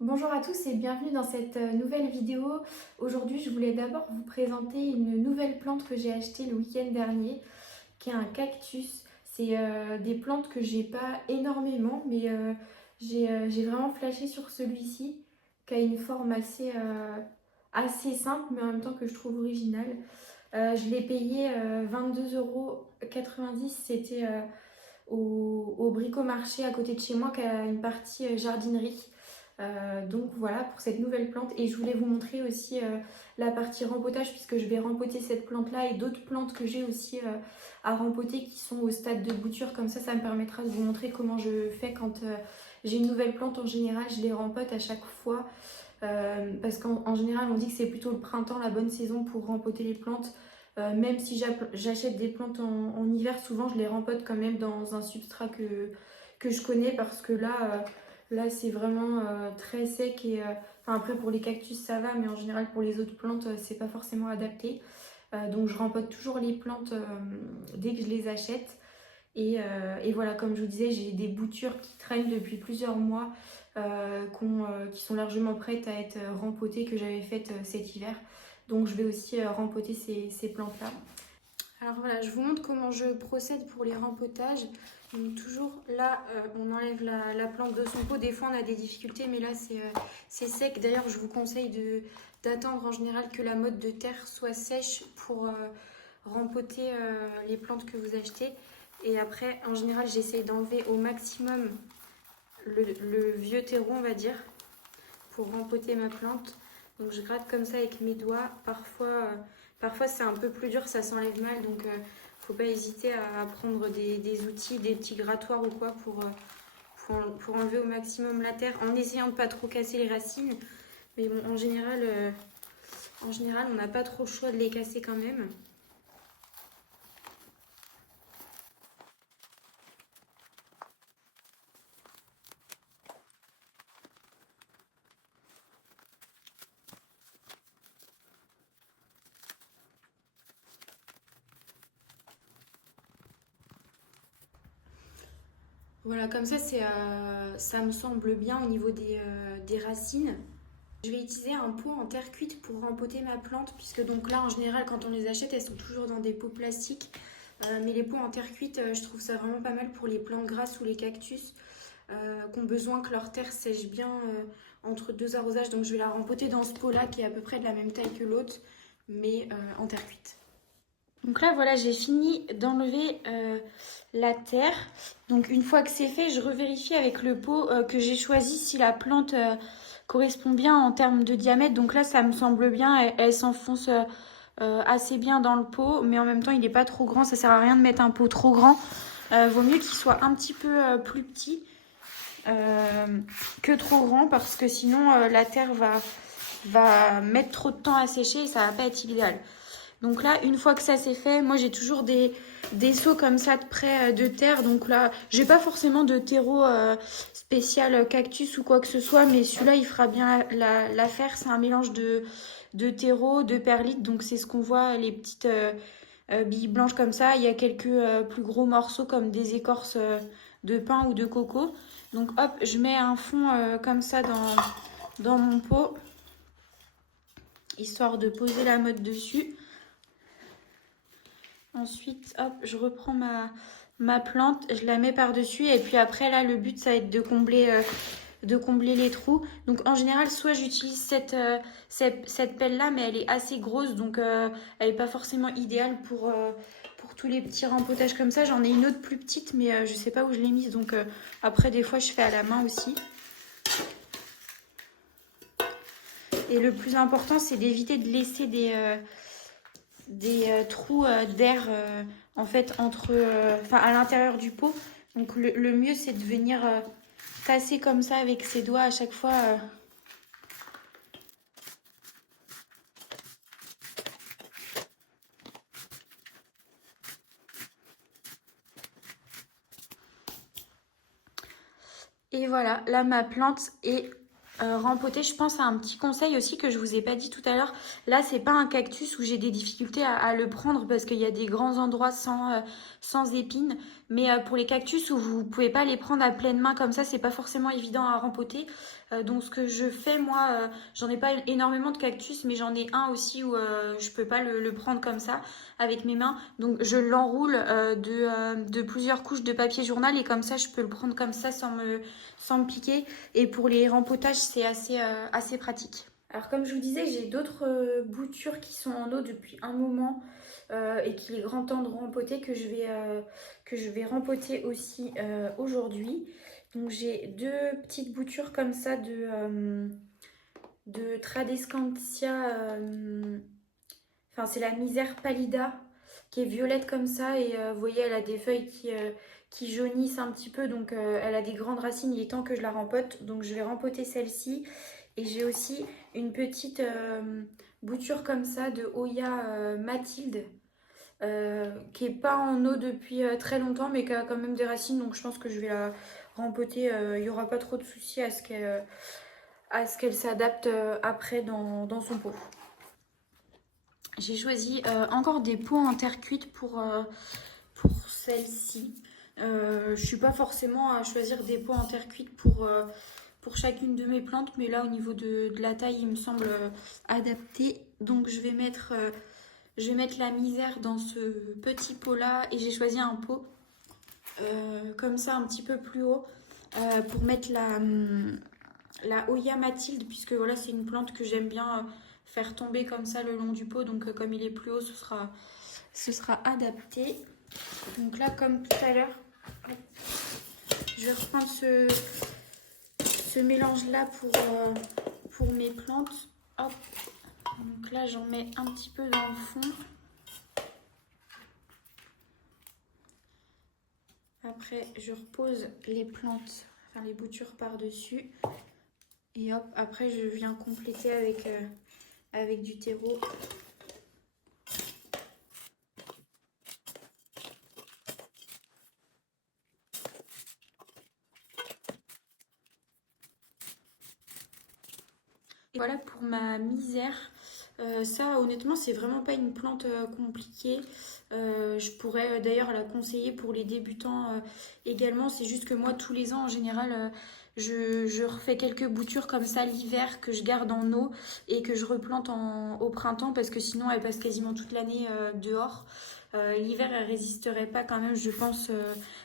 Bonjour à tous et bienvenue dans cette nouvelle vidéo. Aujourd'hui, je voulais d'abord vous présenter une nouvelle plante que j'ai achetée le week-end dernier, qui est un cactus. C'est des plantes que j'ai pas énormément, mais j'ai vraiment flashé sur celui-ci, qui a une forme assez simple, mais en même temps que je trouve originale. Je l'ai payé 22,90 €. C'était au Bricomarché à côté de chez moi, qui a une partie jardinerie. Donc voilà pour cette nouvelle plante, et je voulais vous montrer aussi la partie rempotage, puisque je vais rempoter cette plante là et d'autres plantes que j'ai aussi à rempoter qui sont au stade de bouture. Comme ça me permettra de vous montrer comment je fais quand j'ai une nouvelle plante. En général je les rempote à chaque fois parce qu'en général on dit que c'est plutôt le printemps la bonne saison pour rempoter les plantes. Même si j'achète des plantes en hiver, souvent je les rempote quand même dans un substrat que je connais, parce que là c'est vraiment très sec et enfin, après pour les cactus ça va, mais en général pour les autres plantes c'est pas forcément adapté. Donc je rempote toujours les plantes dès que je les achète. Et voilà, comme je vous disais, j'ai des boutures qui traînent depuis plusieurs mois, qui sont largement prêtes à être rempotées, que j'avais faites cet hiver. Donc je vais aussi rempoter ces plantes-là. Alors voilà, je vous montre comment je procède pour les rempotages. Donc toujours là, on enlève la plante de son pot. Des fois on a des difficultés, mais là c'est sec. D'ailleurs, je vous conseille d'attendre en général que la motte de terre soit sèche pour rempoter les plantes que vous achetez. Et après, en général, j'essaye d'enlever au maximum le vieux terreau, on va dire, pour rempoter ma plante. Donc je gratte comme ça avec mes doigts. Parfois c'est un peu plus dur, ça s'enlève mal. Donc faut pas hésiter à prendre des outils, des petits grattoirs ou quoi pour enlever au maximum la terre, en essayant de pas trop casser les racines. Mais bon, en général on n'a pas trop le choix de les casser quand même. Voilà, comme ça me semble bien au niveau des racines. Je vais utiliser un pot en terre cuite pour rempoter ma plante, puisque donc là en général quand on les achète elles sont toujours dans des pots plastiques. Mais les pots en terre cuite, je trouve ça vraiment pas mal pour les plantes grasses ou les cactus qui ont besoin que leur terre sèche bien entre deux arrosages. Donc je vais la rempoter dans ce pot là qui est à peu près de la même taille que l'autre, mais en terre cuite. Donc là, voilà, j'ai fini d'enlever la terre. Donc une fois que c'est fait, je revérifie avec le pot que j'ai choisi si la plante correspond bien en termes de diamètre. Donc là, ça me semble bien, elle s'enfonce assez bien dans le pot, mais en même temps, il n'est pas trop grand. Ça sert à rien de mettre un pot trop grand. Vaut mieux qu'il soit un petit peu plus petit que trop grand, parce que sinon la terre va mettre trop de temps à sécher et ça va pas être idéal. Donc là, une fois que ça c'est fait, moi j'ai toujours des seaux comme ça de près de terre. Donc là, j'ai pas forcément de terreau spécial cactus ou quoi que ce soit, mais celui-là il fera bien l'affaire. C'est un mélange de terreau, de perlite. Donc c'est ce qu'on voit, les petites billes blanches comme ça. Il y a quelques plus gros morceaux comme des écorces de pin ou de coco. Donc hop, je mets un fond comme ça dans mon pot, histoire de poser la motte dessus. Ensuite, hop, je reprends ma plante, je la mets par-dessus, et puis après, là, le but, ça va être de combler les trous. Donc, en général, soit j'utilise cette pelle-là, mais elle est assez grosse, donc elle n'est pas forcément idéale pour tous les petits rempotages comme ça. J'en ai une autre plus petite, mais je sais pas où je l'ai mise, donc après, des fois, je fais à la main aussi. Et le plus important, c'est d'éviter de laisser des trous d'air en fait à l'intérieur du pot. Donc le mieux c'est de venir tasser comme ça avec ses doigts à chaque fois. Et voilà, là ma plante est rempoter, je pense à un petit conseil aussi que je vous ai pas dit tout à l'heure. Là, c'est pas un cactus où j'ai des difficultés à le prendre parce qu'il y a des grands endroits sans épines. Mais pour les cactus où vous pouvez pas les prendre à pleine main comme ça, c'est pas forcément évident à rempoter. Donc ce que je fais, moi, j'en ai pas énormément de cactus, mais j'en ai un aussi où je peux pas le prendre comme ça avec mes mains. Donc je l'enroule de plusieurs couches de papier journal et comme ça, je peux le prendre comme ça sans me piquer. Et pour les rempotages, c'est assez pratique. Alors comme je vous disais, j'ai d'autres boutures qui sont en eau depuis un moment et qu'il est grand temps de rempoter que je vais rempoter aussi aujourd'hui. Donc j'ai deux petites boutures comme ça de Tradescantia, enfin c'est la misère pallida qui est violette comme ça et vous voyez elle a des feuilles qui jaunissent un petit peu donc elle a des grandes racines, il est temps que je la rempote donc je vais rempoter celle-ci et j'ai aussi une petite bouture comme ça de Oya Mathilde qui est pas en eau depuis très longtemps mais qui a quand même des racines donc je pense que je vais la rempoter, il n'y aura pas trop de soucis à ce qu'elle s'adapte après dans son pot. J'ai choisi encore des pots en terre cuite pour celle-ci. Je suis pas forcément à choisir des pots en terre cuite pour chacune de mes plantes, mais là au niveau de la taille, il me semble adapté. Donc je vais mettre la misère dans ce petit pot-là et j'ai choisi un pot comme ça un petit peu plus haut pour mettre la Oya Mathilde, puisque voilà, c'est une plante que j'aime bien faire tomber comme ça le long du pot. Donc comme il est plus haut, ce sera adapté. Donc là, comme tout à l'heure, je vais reprendre ce mélange-là pour mes plantes. Hop. Donc là, j'en mets un petit peu dans le fond. Après, je repose les plantes, enfin les boutures par-dessus. Et hop, après je viens compléter avec du terreau. Et voilà pour ma misère. Ça honnêtement c'est vraiment pas une plante compliquée. Je pourrais d'ailleurs la conseiller pour les débutants également. C'est juste que moi tous les ans en général je refais quelques boutures comme ça l'hiver que je garde en eau et que je replante au printemps parce que sinon elle passe quasiment toute l'année dehors. L'hiver elle résisterait pas quand même je pense.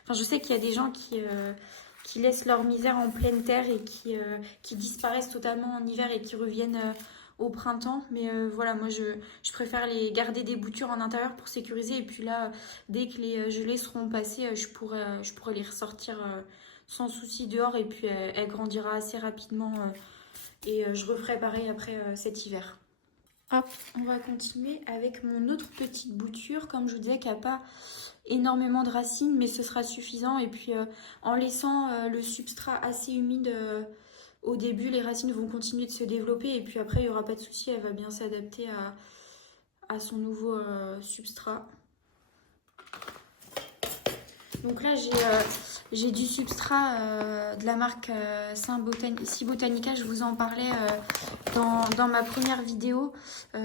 Enfin je sais qu'il y a des gens qui laissent leur misère en pleine terre et qui disparaissent totalement en hiver et qui reviennent au printemps. Mais voilà, moi je préfère les garder des boutures en intérieur pour sécuriser. Et puis là, dès que les gelées seront passées, je pourrais les ressortir sans souci dehors. Et puis elle grandira assez rapidement. Et je referai pareil après cet hiver. Hop, on va continuer avec mon autre petite bouture, comme je vous disais, qui n'a pas énormément de racines, mais ce sera suffisant. Et puis en laissant le substrat assez humide au début, les racines vont continuer de se développer. Et puis après, il n'y aura pas de souci, elle va bien s'adapter à son nouveau substrat. Donc là, j'ai du substrat de la marque Si Botanica, je vous en parlais dans ma première vidéo,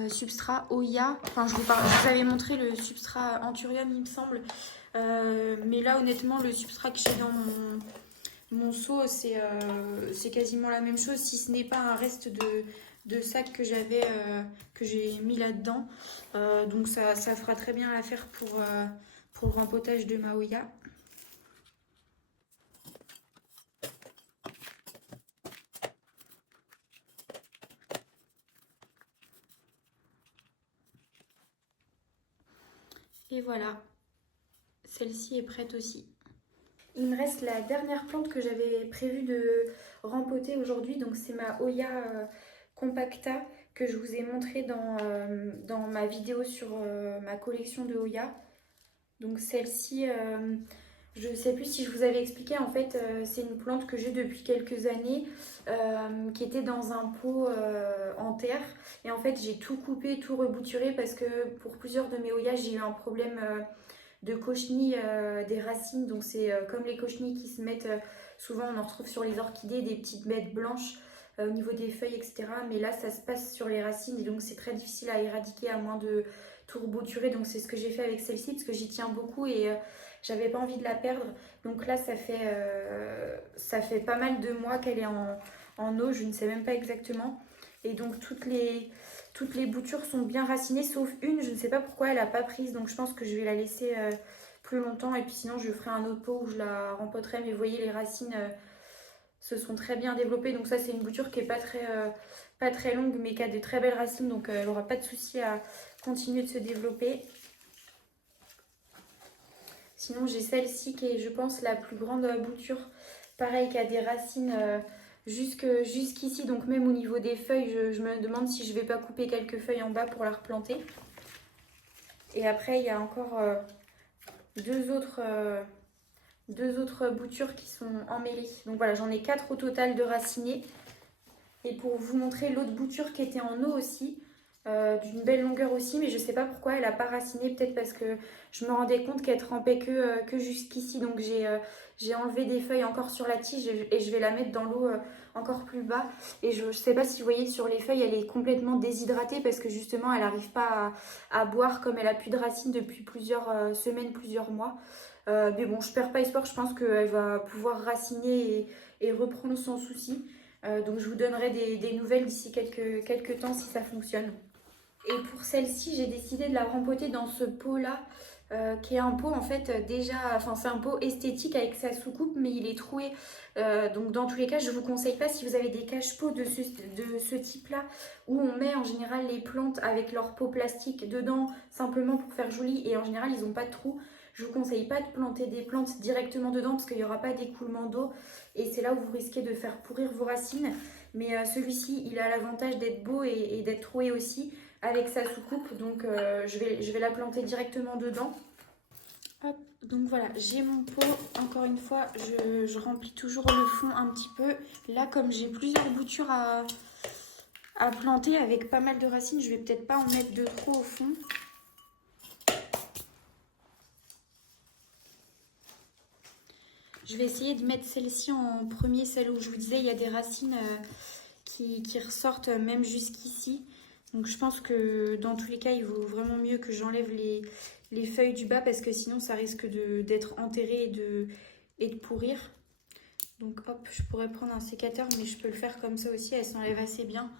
substrat Oya. Enfin, je vous avais montré le substrat Anthurium, il me semble. Mais là, honnêtement, le substrat que j'ai dans mon seau, c'est quasiment la même chose, si ce n'est pas un reste de sac que j'ai mis là-dedans. Donc ça fera très bien l'affaire pour le rempotage de ma Oya. Et voilà, celle-ci est prête aussi. Il me reste la dernière plante que j'avais prévu de rempoter aujourd'hui, donc c'est ma Oya compacta que je vous ai montré dans ma vidéo sur ma collection de Oya. Donc celle-ci, je ne sais plus si je vous avais expliqué, en fait c'est une plante que j'ai depuis quelques années qui était dans un pot en terre et en fait j'ai tout coupé, tout rebouturé parce que pour plusieurs de mes Oyas j'ai eu un problème de cochenille des racines, donc c'est comme les cochenilles qui se mettent, souvent on en retrouve sur les orchidées, des petites bêtes blanches au niveau des feuilles, etc. Mais là, ça se passe sur les racines et donc c'est très difficile à éradiquer à moins de tout rebouturer. Donc c'est ce que j'ai fait avec celle-ci parce que j'y tiens beaucoup et j'avais pas envie de la perdre. Donc là, ça fait pas mal de mois qu'elle est en eau, je ne sais même pas exactement. Et donc toutes les boutures sont bien racinées, sauf une, je ne sais pas pourquoi elle n'a pas prise. Donc je pense que je vais la laisser plus longtemps. Et puis sinon, je ferai un autre pot où je la rempoterai. Mais vous voyez, les racines se sont très bien développées. Donc ça, c'est une bouture qui n'est pas très longue, mais qui a de très belles racines. Donc elle n'aura pas de souci à continuer de se développer. Sinon, j'ai celle-ci qui est, je pense, la plus grande bouture. Pareil, qui a des racines jusqu'ici. Donc même au niveau des feuilles, je me demande si je ne vais pas couper quelques feuilles en bas pour la replanter. Et après, il y a encore deux autres boutures qui sont emmêlées. Donc voilà, j'en ai 4 au total de racinés. Et pour vous montrer l'autre bouture qui était en eau aussi, d'une belle longueur aussi, mais je sais pas pourquoi elle n'a pas raciné, peut-être parce que je me rendais compte qu'elle trempait que jusqu'ici. Donc j'ai enlevé des feuilles encore sur la tige et je vais la mettre dans l'eau encore plus bas. Et je sais pas si vous voyez sur les feuilles, elle est complètement déshydratée parce que justement elle n'arrive pas à boire comme elle a plus de racines depuis plusieurs semaines, plusieurs mois. Mais bon, je perds pas espoir, je pense qu'elle va pouvoir raciner et reprendre sans souci. Donc je vous donnerai des nouvelles d'ici quelques temps si ça fonctionne. Et pour celle-ci, j'ai décidé de la rempoter dans ce pot-là, qui est un pot en fait déjà, enfin c'est un pot esthétique avec sa soucoupe, mais il est troué. Donc dans tous les cas, je vous conseille pas si vous avez des cache-pots de ce type-là, où on met en général les plantes avec leur pot plastique dedans, simplement pour faire joli, et en général ils n'ont pas de trou. Je vous conseille pas de planter des plantes directement dedans parce qu'il n'y aura pas d'écoulement d'eau et c'est là où vous risquez de faire pourrir vos racines. Mais celui-ci, il a l'avantage d'être beau et d'être troué aussi avec sa soucoupe. Donc je vais la planter directement dedans. Hop, donc voilà, j'ai mon pot. Encore une fois, je remplis toujours le fond un petit peu. Là, comme j'ai plusieurs boutures à planter avec pas mal de racines, je vais peut-être pas en mettre de trop au fond. Je vais essayer de mettre celle-ci en premier, celle où je vous disais il y a des racines qui ressortent même jusqu'ici. Donc je pense que dans tous les cas, il vaut vraiment mieux que j'enlève les feuilles du bas parce que sinon ça risque d'être enterré et de pourrir. Donc hop, je pourrais prendre un sécateur, mais je peux le faire comme ça aussi, elle s'enlève assez bien.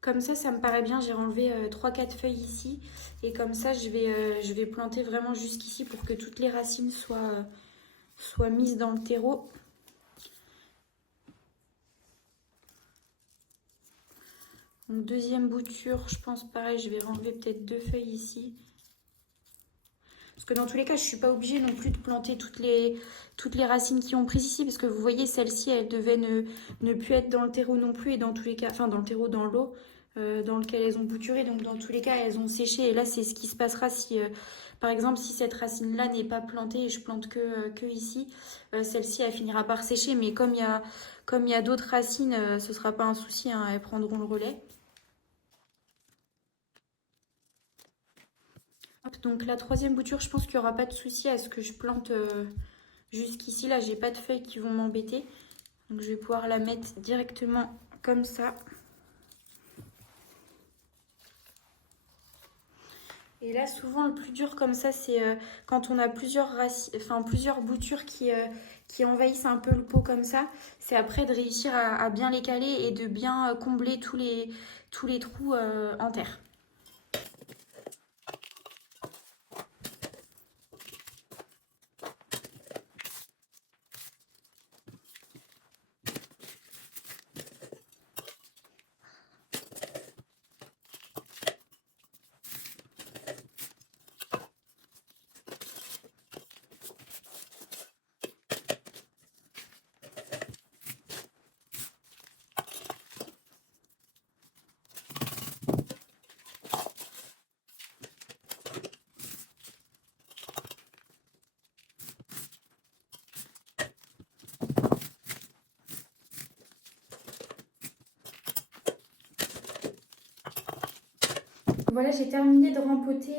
Comme ça me paraît bien. J'ai enlevé 3-4 feuilles ici. Et comme ça, je vais planter vraiment jusqu'ici pour que toutes les racines soient mises dans le terreau. Donc, deuxième bouture, je pense pareil, je vais enlever peut-être 2 feuilles ici. Parce que dans tous les cas, je ne suis pas obligée non plus de planter toutes les racines qui ont pris ici. Parce que vous voyez, celle-ci, elle devait ne plus être dans le terreau non plus. Et dans tous les cas, enfin dans le terreau, dans l'eau. Dans lequel elles ont bouturé, donc dans tous les cas elles ont séché et là c'est ce qui se passera si par exemple si cette racine là n'est pas plantée et je plante que ici, celle-ci elle finira par sécher, mais comme il y a d'autres racines, ce sera pas un souci, hein, elles prendront le relais. Hop, donc la troisième bouture, je pense qu'il n'y aura pas de souci à ce que je plante jusqu'ici. Là j'ai pas de feuilles qui vont m'embêter, donc je vais pouvoir la mettre directement comme ça. Et là, souvent, le plus dur comme ça, c'est quand on a plusieurs boutures qui envahissent un peu le pot comme ça. C'est après de réussir à bien les caler et de bien combler tous les trous en terre. Voilà, j'ai terminé de rempoter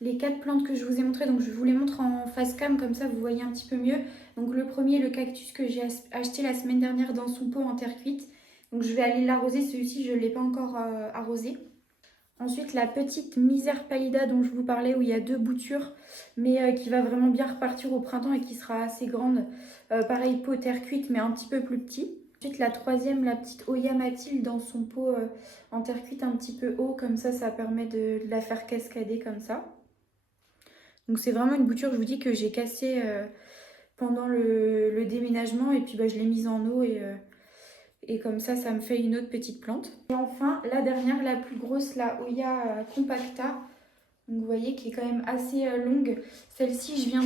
les 4 plantes que je vous ai montrées. Donc je vous les montre en face cam, comme ça vous voyez un petit peu mieux. Donc le premier, le cactus que j'ai acheté la semaine dernière dans son pot en terre cuite. Donc je vais aller l'arroser, celui-ci je ne l'ai pas encore arrosé. Ensuite, la petite misère pallida dont je vous parlais, où il y a 2 boutures, mais qui va vraiment bien repartir au printemps et qui sera assez grande. Pareil, pot terre cuite, mais un petit peu plus petit. Ensuite, la troisième, la petite Oya Mathilde dans son pot en terre cuite un petit peu haut, comme ça permet de la faire cascader comme ça. Donc c'est vraiment une bouture, je vous dis, que j'ai cassée pendant le déménagement, et puis je l'ai mise en eau et comme ça me fait une autre petite plante. Et enfin, la dernière, la plus grosse, la Oya compacta. Donc vous voyez qui est quand même assez longue. Celle-ci, je viens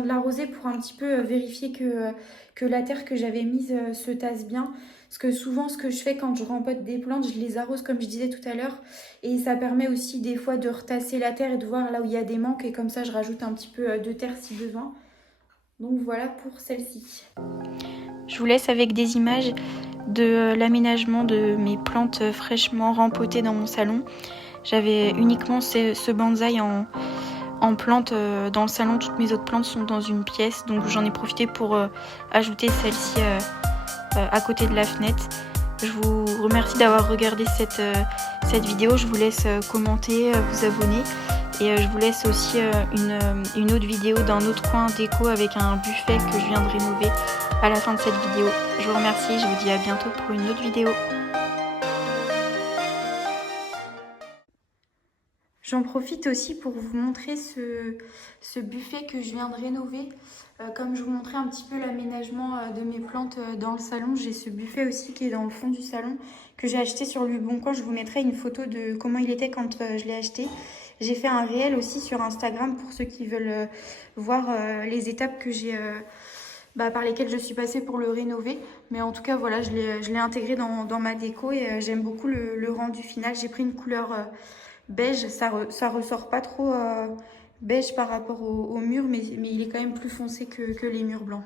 de l'arroser pour un petit peu vérifier que la terre que j'avais mise se tasse bien. Parce que souvent, ce que je fais quand je rempote des plantes, je les arrose comme je disais tout à l'heure. Et ça permet aussi des fois de retasser la terre et de voir là où il y a des manques. Et comme ça, je rajoute un petit peu de terre si besoin. Donc voilà pour celle-ci. Je vous laisse avec des images de l'aménagement de mes plantes fraîchement rempotées dans mon salon. J'avais uniquement ce bonsaï en plante dans le salon. Toutes mes autres plantes sont dans une pièce, donc j'en ai profité pour ajouter celle-ci à côté de la fenêtre. Je vous remercie d'avoir regardé cette vidéo. Je vous laisse commenter, vous abonner. Et je vous laisse aussi une autre vidéo d'un autre coin déco avec un buffet que je viens de rénover à la fin de cette vidéo. Je vous remercie, je vous dis à bientôt pour une autre vidéo. J'en profite aussi pour vous montrer ce buffet que je viens de rénover. Comme je vous montrais un petit peu l'aménagement de mes plantes dans le salon, j'ai ce buffet aussi qui est dans le fond du salon que j'ai acheté sur Le Bon Coin. Je vous mettrai une photo de comment il était quand je l'ai acheté. J'ai fait un réel aussi sur Instagram pour ceux qui veulent voir les étapes que j'ai par lesquelles je suis passée pour le rénover. Mais en tout cas, voilà, je l'ai intégré dans ma déco et j'aime beaucoup le rendu final. J'ai pris une couleur beige, ça ressort pas trop beige par rapport au mur, mais il est quand même plus foncé que les murs blancs.